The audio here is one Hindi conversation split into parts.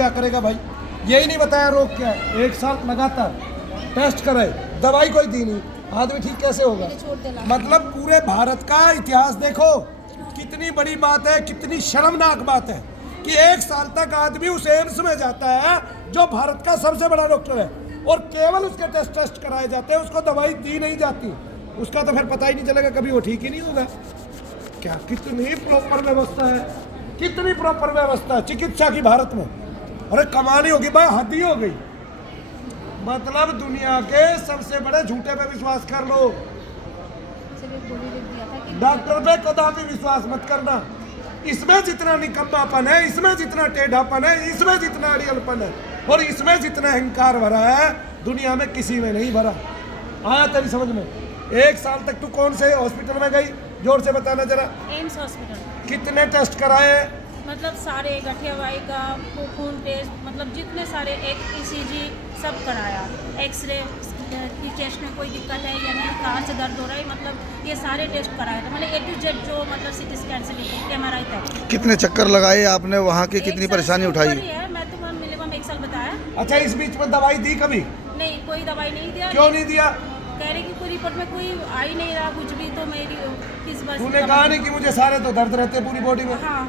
क्या करेगा भाई? यही नहीं बताया रोग क्या है। 1 साल लगातार टेस्ट कराए, दवाई कोई दी नहीं, आदमी ठीक कैसे होगा? मतलब पूरे भारत का इतिहास देखो, कितनी बड़ी बात है, कितनी शर्मनाक बात है कि 1 साल तक आदमी उस एम्स में जाता है जो भारत का सबसे बड़ा डॉक्टर है, और केवल उसके टेस्ट कराए जाते हैं, उसको दवाई दी नहीं जाती। उसका तो फिर पता ही नहीं चलेगा, कभी वो ठीक ही नहीं होगा। क्या कितनी प्रॉपर व्यवस्था है, कितनी प्रॉपर व्यवस्था है चिकित्सा की भारत में। अरे कमाल होगी भाई, हद ही हो गई। मतलब दुनिया के सबसे बड़े झूठे पे विश्वास कर लो, डॉक्टर पे कदापि विश्वास मत करना। इसमें जितना निकम्मापन है, इसमें जितना टेढ़ापन है, इसमें जितना अड़ियलपन है, और इसमें जितना अहंकार भरा है, दुनिया में किसी में नहीं भरा। आया तेरी समझ में? 1 साल तक तू कौन से हॉस्पिटल में गई? जोर से बताना जरा। AIIMS hospital. कितने टेस्ट कराए? मतलब सारे गठियावाई का, खून टेस्ट, मतलब जितने सारे, एक ECG सब कराया, एक्सरे की चेस्ट में कोई दिक्कत है या नहीं, कहाँ से दर्द हो रहा है, मतलब ये सारे टेस्ट कराए थे। मतलब A to Z जो मतलब CT स्कैन से लेकर MRI तक। कितने चक्कर लगाए आपने? वहाँ की कितनी परेशानी उठाई? मैं तो मिनिमम 1 साल बताया। अच्छा, इस बीच में दवाई दी कभी? नहीं, कोई दवाई नहीं दिया। क्यों नहीं दिया? कह रही कि कोई रिपोर्ट में कोई आ ही नहीं रहा कुछ भी, तो मेरी किस बात? तूने कहा नहीं कि मुझे सारे तो दर्द रहते पूरी बॉडी में? हाँ।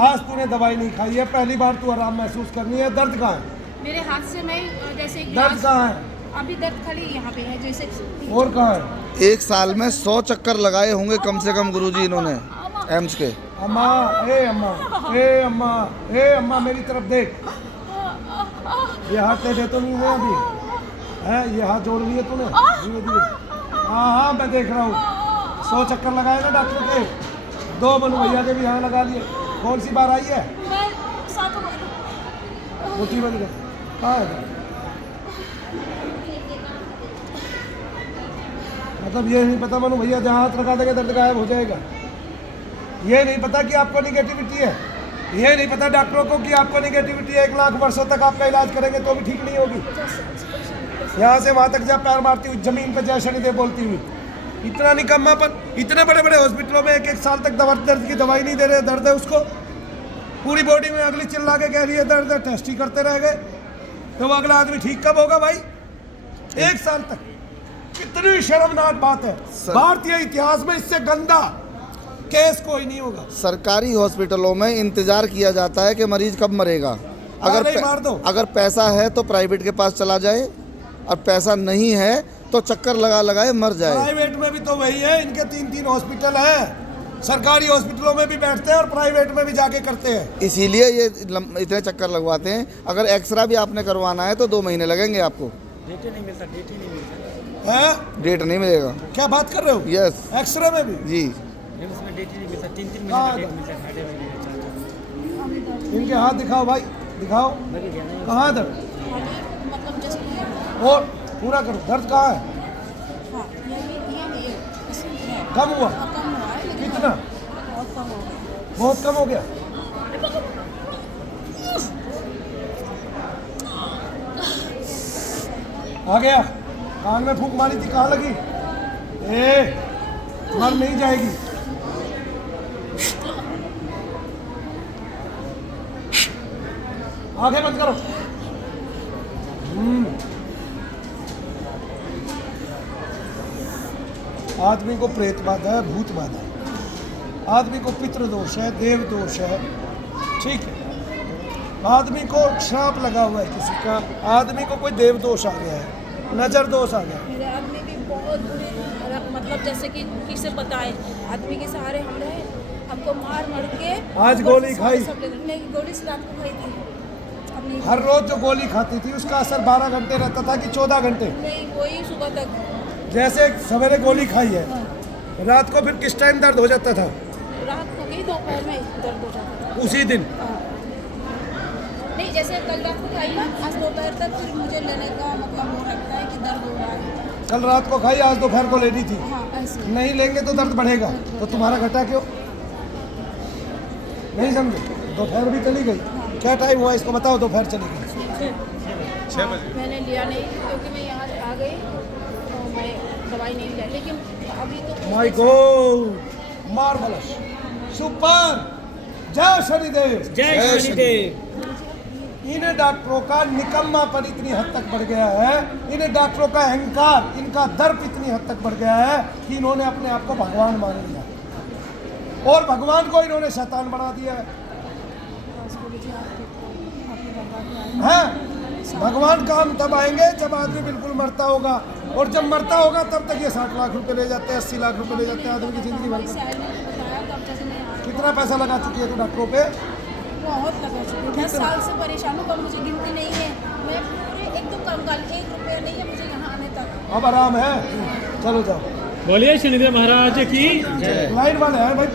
आज तूने दवाई नहीं खाई है, पहली बार तू आराम महसूस करनी है। दर्द कहाँ है? मेरे हाथ से मैं जैसे दर्द कहाँ है? अभी दर्द खाली यहाँ पे है जैसे। और कहाँ है? 1 साल में 100 चक्कर लगाए होंगे कम से कम गुरुजी इन्होंने एम्स के। अम्मा, ए अम्मा, ए अम्मा, ए अम्मा, मेरी तरफ देख। ये हाथ दे तो नहीं हुए अभी है? ये हाथ जोड़ लिए तूने धीरे धीरे? हाँ हाँ, मैं देख रहा हूँ। 100 चक्कर लगाए ना डॉक्टर के। 2 मनु भैया के भी यहाँ लगा लिए। कौन सी बार आई है? मुट्ठी बंद कर। कहाँ है? मतलब ये नहीं पता मनु भैया जहाँ हाथ लगा देंगे दर्द गायब हो जाएगा? ये नहीं पता कि आपको निगेटिविटी है? ये नहीं पता डॉक्टरों को कि आपको निगेटिविटी है? 1 लाख वर्षों तक आपका इलाज करेंगे तो भी ठीक नहीं होगी। यहाँ से वहाँ तक जा पैर मारती हुई जमीन पर, जय शनिदेव बोलती हुई। इतना निकम्मापन। इतने बड़े बड़े हॉस्पिटलों में 1 साल तक दर्द की दवाई नहीं दे रहे। दर्द है उसको पूरी बॉडी में, अगली चिल्ला के कह रही है दर्द है, टेस्ट ही करते रह गए, तो वो अगला आदमी ठीक कब होगा भाई? 1 साल तक। कितनी शर्मनाक बात है। भारतीय इतिहास में इससे गंदा केस कोई नहीं होगा। सरकारी हॉस्पिटलों में इंतजार किया जाता है कि मरीज कब मरेगा। अगर पैसा है तो प्राइवेट के पास चला जाए, और पैसा नहीं है तो चक्कर लगाए मर जाए। प्राइवेट में भी तो वही है, इनके 3-3 हॉस्पिटल हैं। सरकारी हॉस्पिटलों में भी बैठते हैं और प्राइवेट में भी जाके करते हैं। इसीलिए ये इतने चक्कर लगवाते हैं। अगर एक्सरा भी आपने करवाना है तो 2 महीने लगेंगे आपको। डेट नहीं मिलता। डेट नहीं मिलेगा। क्या बात कर रहे हो? यस। एक्सरे में भी जी। उसमें डेट ही नहीं मिलता। 3-3 महीने डेट मिलता है। इनके हाथ दिखाओ भाई, दिखाओ। कहाँ दर्द? मतलब जस्ट और पूरा करो। दर्द कहाँ है? कम हुआ? कितना? बहुत कम हो गया। आ गया। कान में फूंक मारी थी, कहाँ लगी? मर नहीं जाएगी। आंखें बंद करो। आदमी को प्रेत बाधा है, भूत बाधा है, आदमी को पितृ दोष है, देव दोष है, ठीक है। आदमी को श्राप लगा हुआ है किसी का, आदमी को कोई देव दोष आ गया है, नजर दोष आ गया है। मेरे आदमी की बहुत बुरी, मतलब जैसे कि किसे बताए, आदमी के सहारे हम रहे, हमको मार के आज गोली खाई? नहीं, गोली से रात को खाई थी। हर रोज जो गोली खाती थी उसका असर 12 घंटे रहता था कि 14 घंटे? नहीं, वही सुबह तक। जैसे सवेरे गोली खाई है, रात को फिर किस टाइम दर्द हो जाता था? रात को ही दोपहर में दर्द हो जाता था उसी दिन? नहीं, जैसे कल रात को खाई ना, आज दोपहर तक फिर मुझे लेने का मतलब वो लगता है कि दर्द हो रहा है। कल रात को खाई, आज दोपहर को लेनी थी। हाँ, ऐसे नहीं लेंगे तो दर्द बढ़ेगा। तो तुम्हारा घटा क्यों? नहीं समझे? दोपहर भी चली गई। क्या टाइम हुआ इसको बताओ? दोपहर चली गई 6 बजे। मैंने लिया नहीं क्योंकि मैं यहाँ आ गई तो मैं दवाई नहीं लिया, लेकिन अभी तो माय गॉड, मार्वलस, सुपर। जय शनिदेव। जय शनिदेव। इन्हें डॉक्टरों का निकम्मापन इतनी हद तक बढ़ गया है, इन्हें डॉक्टरों का अहंकार, इनका दर्प इतनी हद तक बढ़ गया है कि इन्होंने अपने आप को भगवान मान लिया और भगवान को इन्होंने शैतान बना दिया है। भगवान काम तब आएंगे जब आदमी बिल्कुल मरता होगा, और जब मरता होगा तब तक ये 60 लाख रुपए ले जाते हैं, 80 लाख रुपए ले जाते हैं आदमी की जिंदगी भर का। कितना पैसा लगा चुकी है तू डॉक्टरों पे? बहुत लगा चुकी हूँ, 10 साल से परेशान हूँ, पर मुझे गिनती नहीं है। मैं पूरे एकदम कंगाल, 1 रुपया नहीं है मुझे यहाँ आने तक। अब आराम है, चलो जाओ। बोलिए शनिदेव महाराज की लाइन वाले हैं भाई।